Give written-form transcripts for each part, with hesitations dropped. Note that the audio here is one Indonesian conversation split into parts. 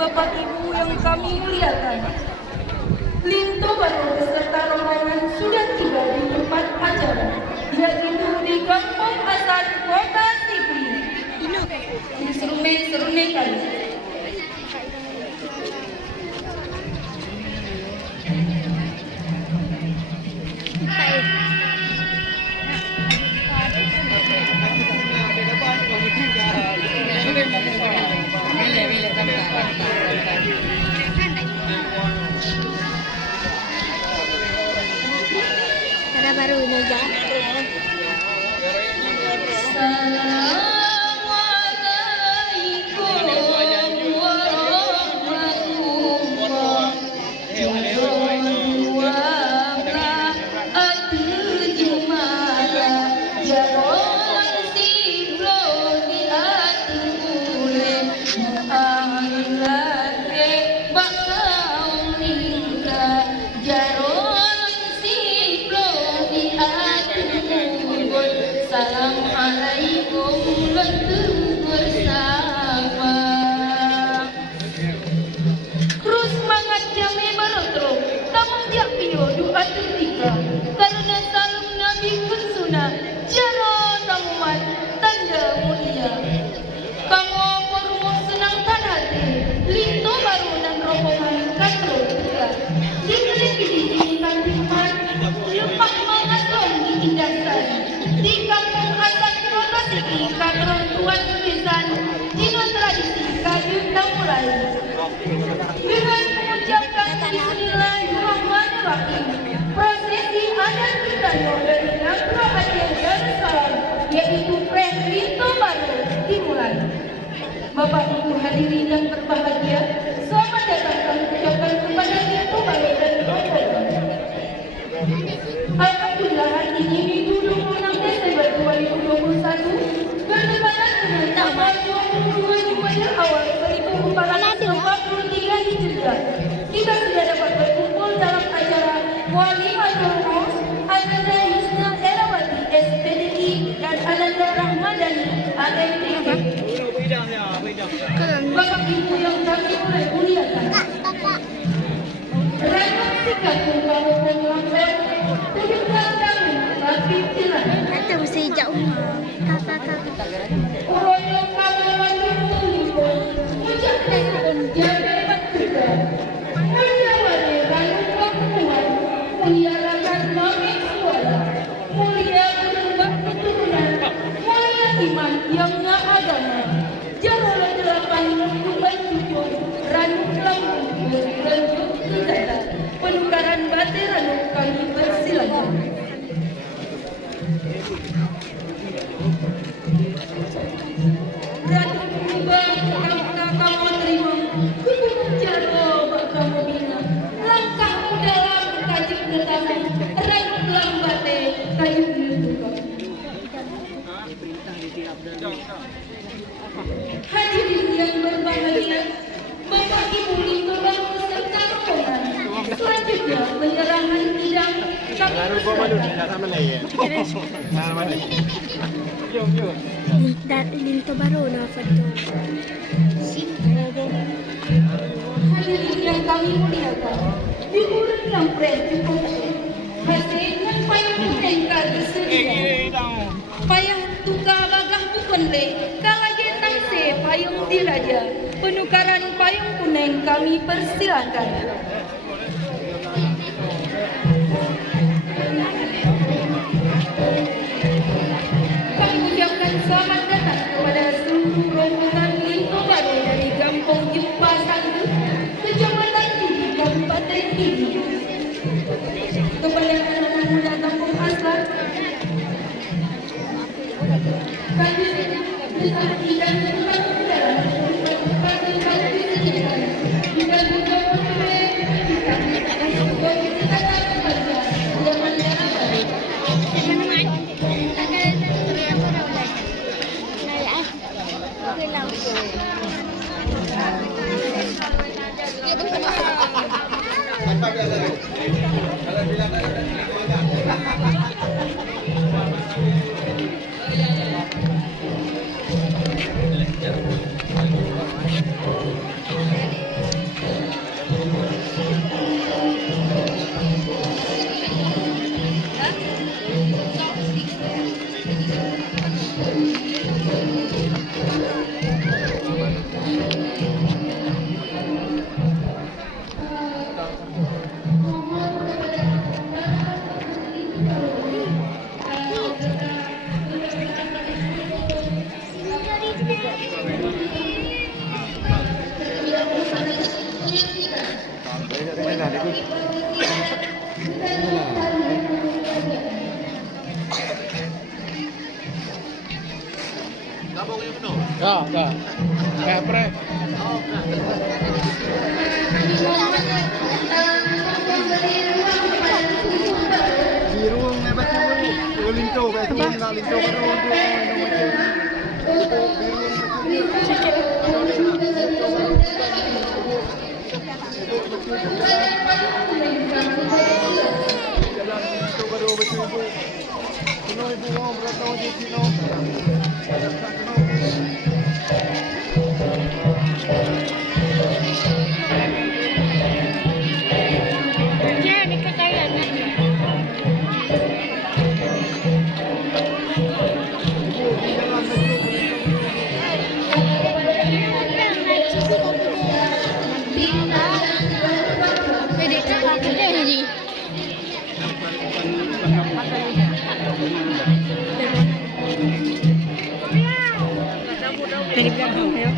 Bapak Ibu yang kami muliakan, Linto Baru beserta rombongan sudah tiba di tempat acara, yaitu di Kampung Asal Kota Sipri. Serune kali. Ada baru ini aja. Assalamualaikum lentur bersama. Terus semangat jami barotro, tamang jak pio doa tiga. Karena salam Nabi pun sunnah, jaro tamumat tanda mulia. Kamu perumus senang tan hati, Linto Baru dan rombongan katro tiga. Dikelilingi hikmat, lepak mengatung di indah sari. Di Kampung Asal Kota Sipri, Katron Tuan Tulisan, Dino Tradisi Kayu mulai. Dengan mengucapkan Bismillahirrahmanirrahim, prosesi adat kita dari Nagro Aceh Darussalam, yaitu Pres Linto Baru dimulai. Bapak Ibu hadirin yang berbahagia, selamat datang kami ucapkan kepada Linto Baru dan rombongan. Alhamdulillah hari ini Minggu 26 Desember 2021 bertepatan dengan tanggal 22 Jumadil Awal 1443 Hijriah. Kita sudah dapat berkumpul dalam acara Walimatul Urs Ananda Hisna Erawati SPDI dan Ananda Rahmadani AMTG. Bapak Ibu yang kami muliakan, ragam sikap kamu pengelambat tunjukkan kami tapi tidak. Kita mesti jauh. Kakak. Uroyo kamu menunggu ucapkan jaga juga. Mulia wali lalu pertemuan, mulia rakan mami suara, mulia berubah keturunan, mulia iman yang nggak agama. Jarolah delapan kuban tujuh, ranu lampu berlanjut senjata, penukaran batir ranu kami persilakan. Ratu berubah kamu terima, kubu jaro kamu bina, langkahmu dalam kajuk netamu, ranu lambate kajuk netamu. Hadirin yang berbahagia, Bapak Ibu Linto Baru beserta rombongan, selanjutnya penyerahan bidang kami Linto Baru na foto. hadirin yang kami muliakan, di urut yang cukup hasilnya payah menengkar bersedia, payah tuka bagah bukan le, kalagentang se payung diraja, penukaran payung kuning kami persilakan. Kami ucapkan selamat datang kepada seluruh rombongan Linto Baru dari Kampung Jumpa Sanggu, Kecamatan Pidi, Kabupaten Pidi. Kepada anak muda Kampung Asal, kami disaksikan dengan udara Kabupaten Pidi disediakan dengan beberapa Kapre. Biru hebat biru. Linto kayak itu enggak linto Ya, dekat saya. Dari belakang ya.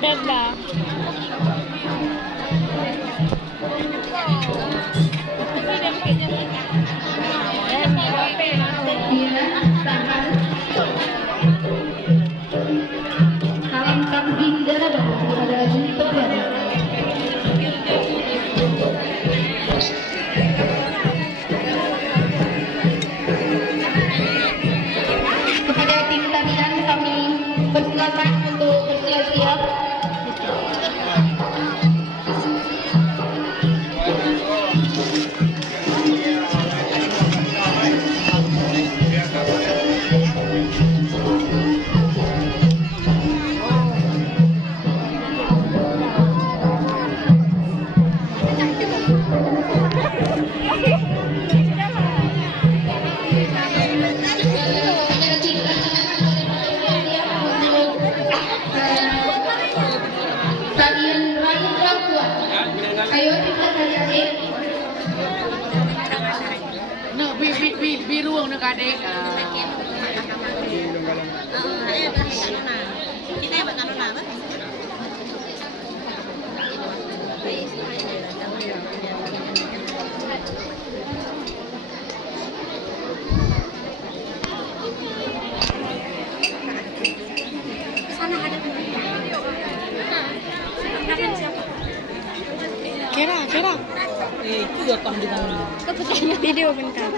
Dadah. Salam kambing darah kepada Junto Baru. Kepada tim tarian kami persilakan untuk bersiap-siap. Tarian Rayu Perempuan. Ayo kita adik-adik. No, biru ang nakadik. Kira. Itu ya kah dengan Keputusannya video bentar.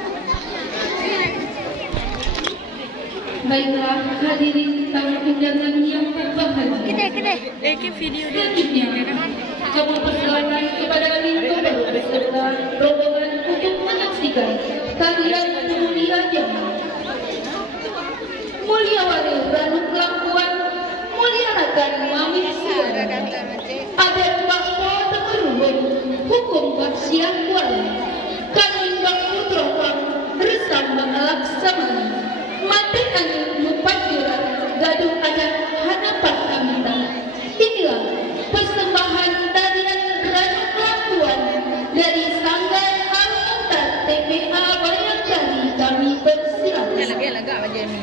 Baiklah hadirin tamu undangan yang berbahagia. Kede. Ke video dia. Selanjutnya, kami persilakan kepada Linto Baru beserta rombongan untuk menyaksikan tarian Mulia Jamal. Mulia Wali Ranu Kelakuan, Mulia Rakan Mami Siara. Adat Bakpo Temerubun, Hukum Bak Siang Kuala, Kanin Bak Putrofang, Resam Bak Laksamana, Mati Angin Mupajuran, Gaduh Adat Hanapan Kamita. Inilah persembahan tarian Ranu Kelakuan dari Sanggar Al-Mukhtar TPA Bayangkari. Kami persilakan. Lagak aja ni.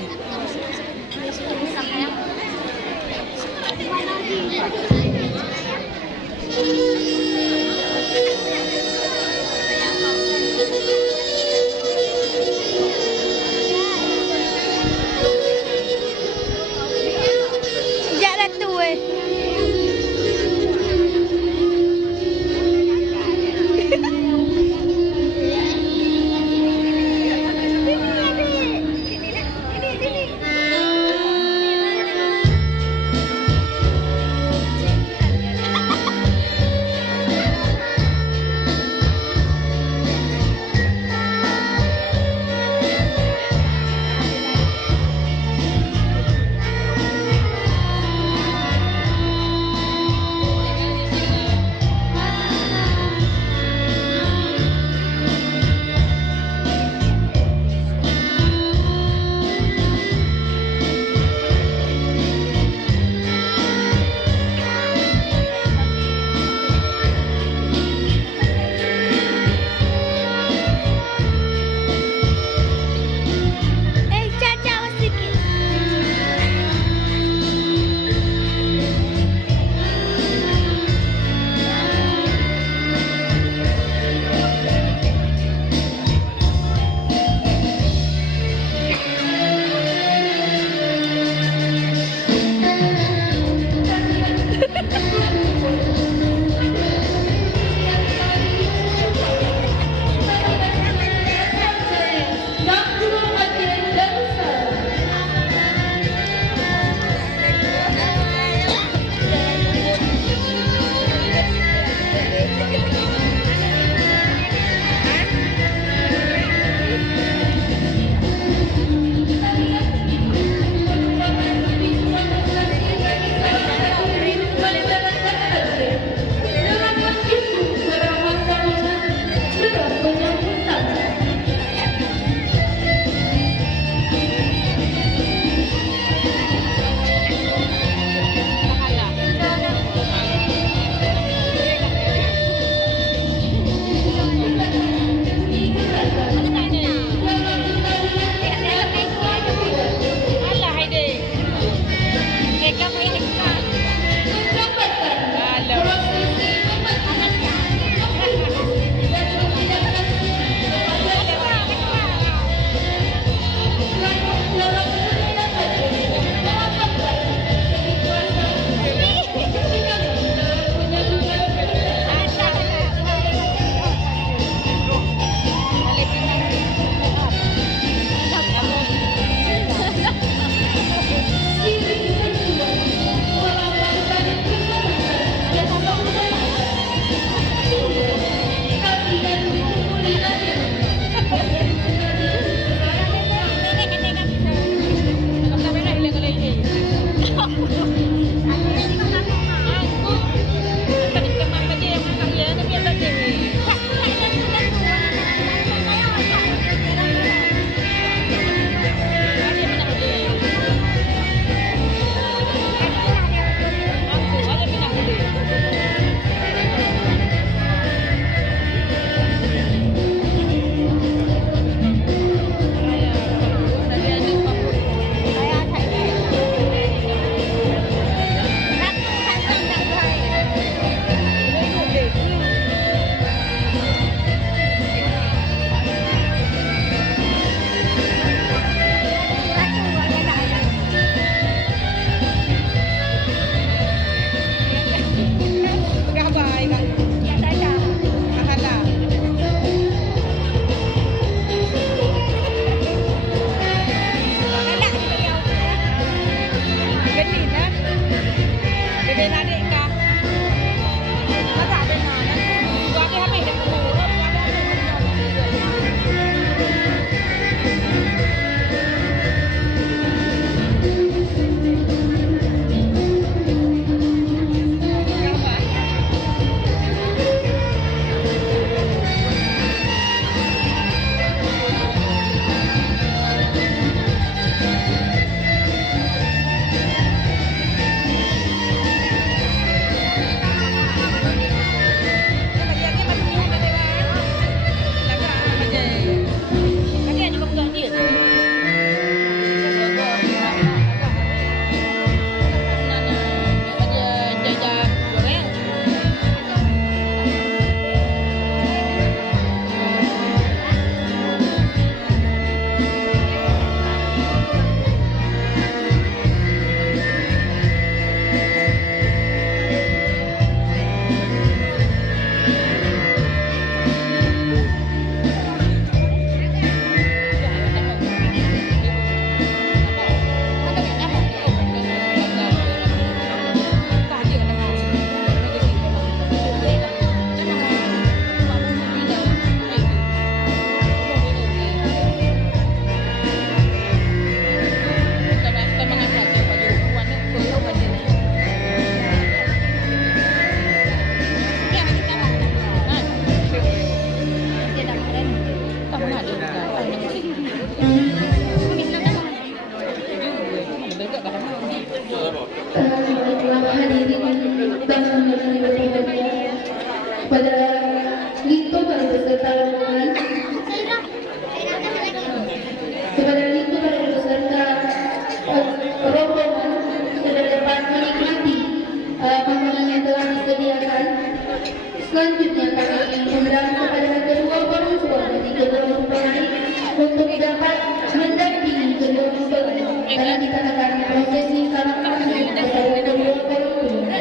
Selanjutnya kami mengundang kepada kedua orang tua dari kedua mempelai untuk dapat mendampingi kedua mempelai dalam dikatakan prosesi salam kami kepada kedua orang tua.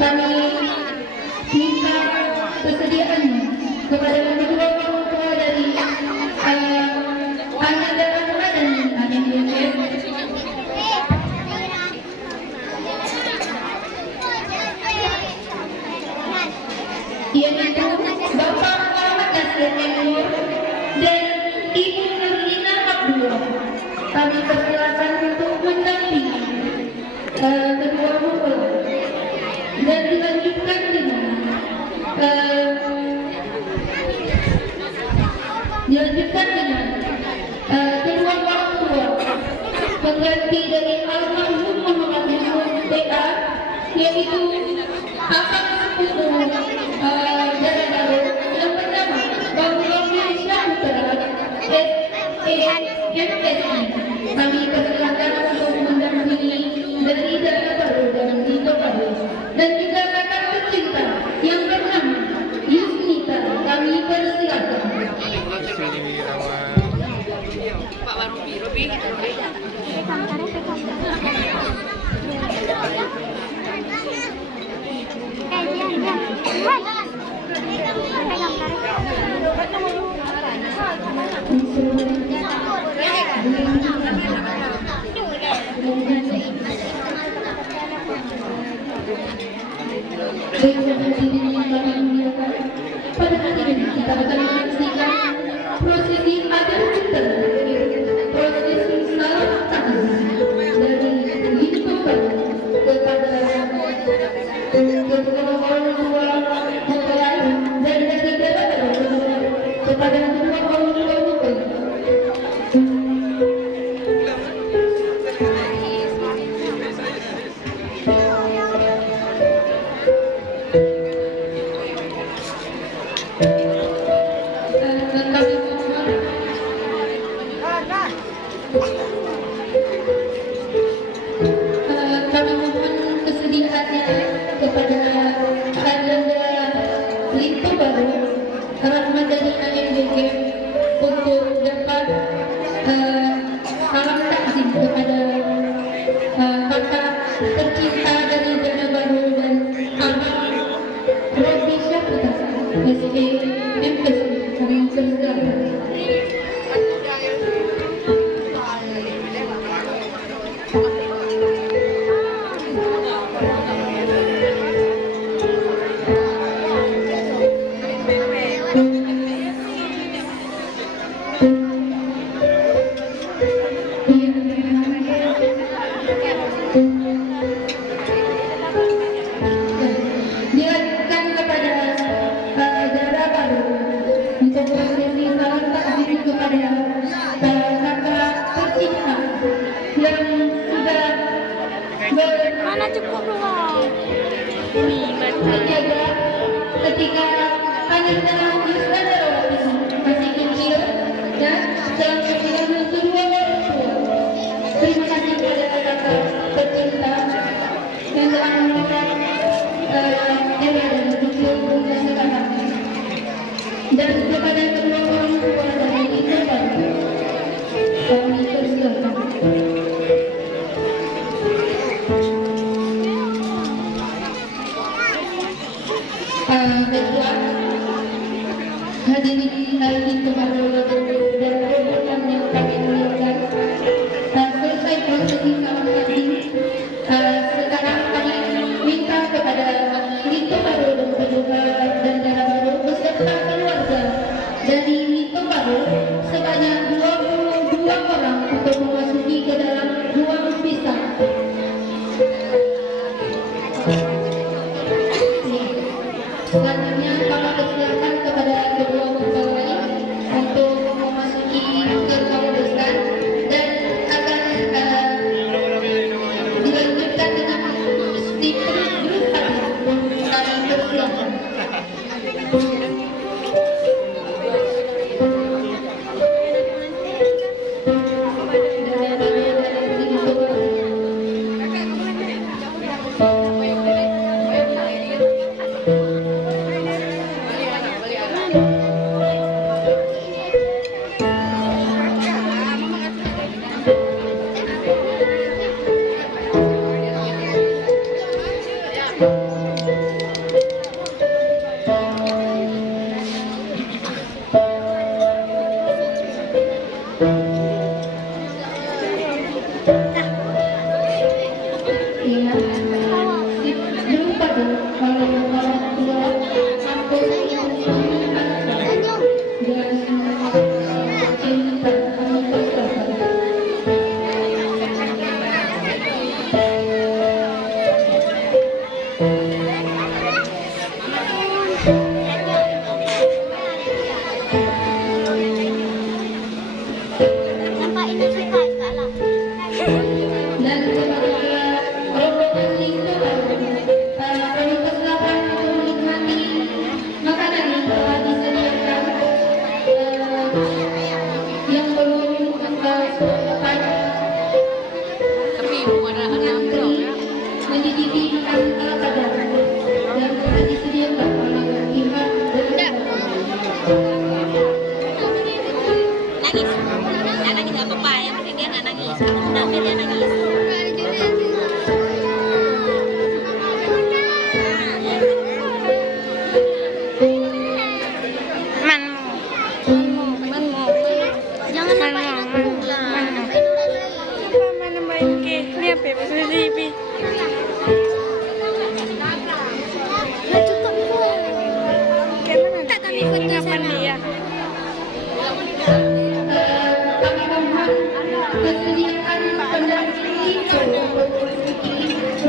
Kami minta kesediaannya kepada kedua orang tua dari Ananda Ramadhani Amin Yusuf, yaitu Bapak Muhammad Nasir Nur dan Ibu Nurlina Abdullah. Kami persilakan untuk mendampingi kedua mempelai dan dilanjutkan dengan kedua orang tua pengganti dari almarhum Muhammad Yusuf TA, yaitu kakak sepupu Jara Baru yang pertama Bang Romi Syahutara SEMSI. Kami persilakan untuk mendampingi dari Jara Baru dan Dito Baru, dan juga kakak tercinta yang bernama Yusnita. Kami persilakan. Pak Robi. Pada hari ini kita akan menyaksikan prosesi adat kita, prosesi salam tangan dari Dito Baru kepada kedua orang tua mempelai dan dari Jara Baru kepada kedua orang tua mempelai. Kami mohon kesediaannya kepada Ananda Dito Baru Ramadhani AMBG untuk dapat salam takzim kepada kakak tercinta dari Jara Baru dan abang Robi Syahutara SEMSI. Kami persilakan. Dilanjutkan kepada Jara Baru untuk prosesi salam takzim kepada kakak tercinta yang sudah Mana cukup doang. berjaga ketika Ananda Yusnadrawati masih kecil dan dalam kehidupan kedua orang tua. Terima kasih kepada kakak tercinta yang telah menolong era dan hidup hingga sekarang, dan kepada kedua orang tua dari Dito Baru. Kami persilakan. Kedua, hadirin Dito Baru dan rombongan yang kami muliakan, selesai prosesi salam takzim. Sekarang kami minta kepada Dito Baru dan Jara Baru beserta keluarga dari Dito Baru sebanyak 22 orang untuk memasuki ke dalam ruang pisah. Selanjutnya kami persilakan kepada kedua mempelai untuk memasuki ke ruang besar dan akan dilanjutkan dengan stiker grup hati. Kami persilakan. Dari Nampak ini suka kalah. Dan kepada rombongan lingkungan kami persilakan untuk menikmati makanan yang telah disediakan yang belum sempat Tapi bukan ada amplop ya. menyediakan makanan ala kadar yang telah disediakan oleh pihak berwenang. Nangis. Nggak nangis nggak apa-apa. Yang penting dia nggak nangis. Kalau udah dia nangis. Jangan nampain aku lah. Mana main ke? Ni apa? Pasal TV. Nggak cukup pun. Kena Tak kami foto kapan sana. dia? Kami mohon kesediaan pendamping itu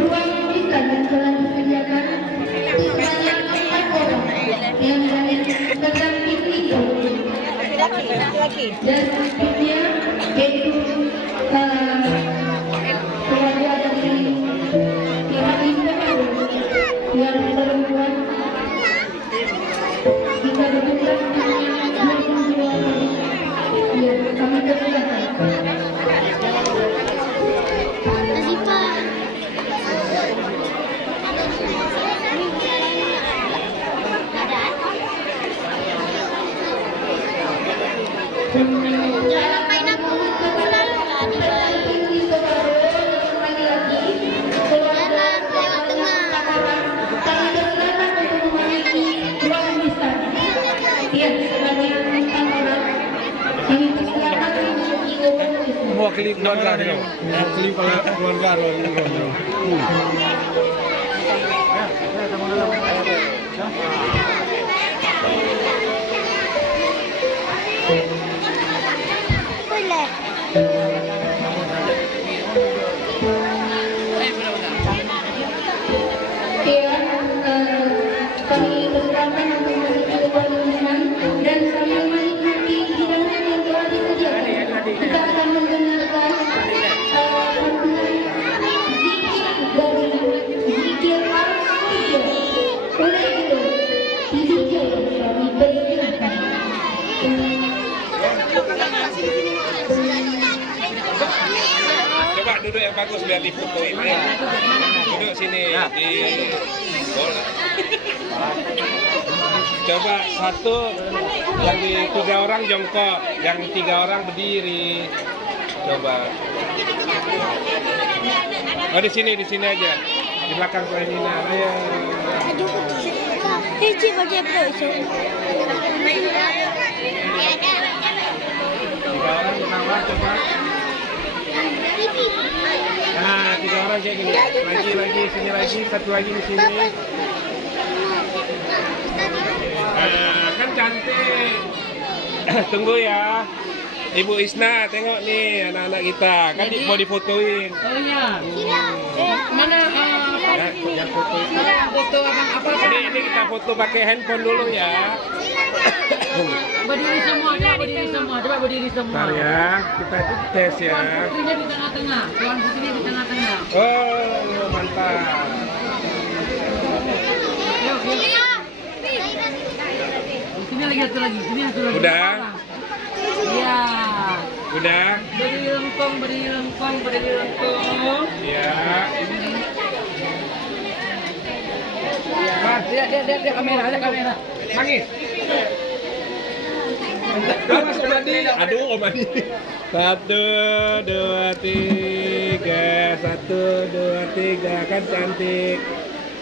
ruang kita yang telah disediakan sebanyak 4 orang yang dari pendamping itu Laki. dan berikutnya yaitu keluarga dari pihak Indo yang perempuan hingga berjumlah 22 orang. Ya, kami persilakan. Nazifah. Jangan nampain aku selalu lah di bawah. Jangan lewat tengah. Mewakili keluarga dia. Mewakili keluarga dia. Boleh. Kami persilakan untuk menuju ke bangunan dan sambil menikmati hidangan yang telah disediakan, kita akan mendengarkan zikir al-studio oleh DJ kami persilakan. Coba duduk yang bagus biar difotoin ya. Duduk sini di bola. Coba satu yang di 3 orang jongkok, yang 3 orang berdiri. Coba. Oh di sini aja. Di belakang Kak Nina. Ayo. Cik baca apa itu? 3 orang pertama coba. Nah, 3 orang kayak gini. Lagi sini lagi, satu lagi di sini. Kan cantik. Tunggu ya. Ibu Isna, tengok nih anak-anak kita. Kan mau difotoin. Oh iya. Mana Yang foto itu. foto abang apa? Ini kita foto pakai handphone dulu ya. Berdiri semuanya, berdiri semua. Coba berdiri semua. Bentar ya, kita tes ya. Tuan putrinya di tengah-tengah. Tuan putrinya di tengah-tengah. Oh, mantap. Yuk, yuk. Sini lagi satu lagi. Sini satu lagi. Udah? Iya. Udah? Berdiri lengkong, berdiri lengkong, berdiri lengkong. Ya. Mas, lihat kamera, ada kamera. Nangis. Mas Omadi. Aduh, Omadi. 1, 2, 3. 1, 2, 3. Kan cantik.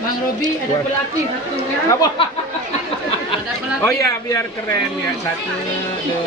Bang Robi ada pelatih satu ya. Apa? Ada pelatih. Oh ya, biar keren ya. 1, 2.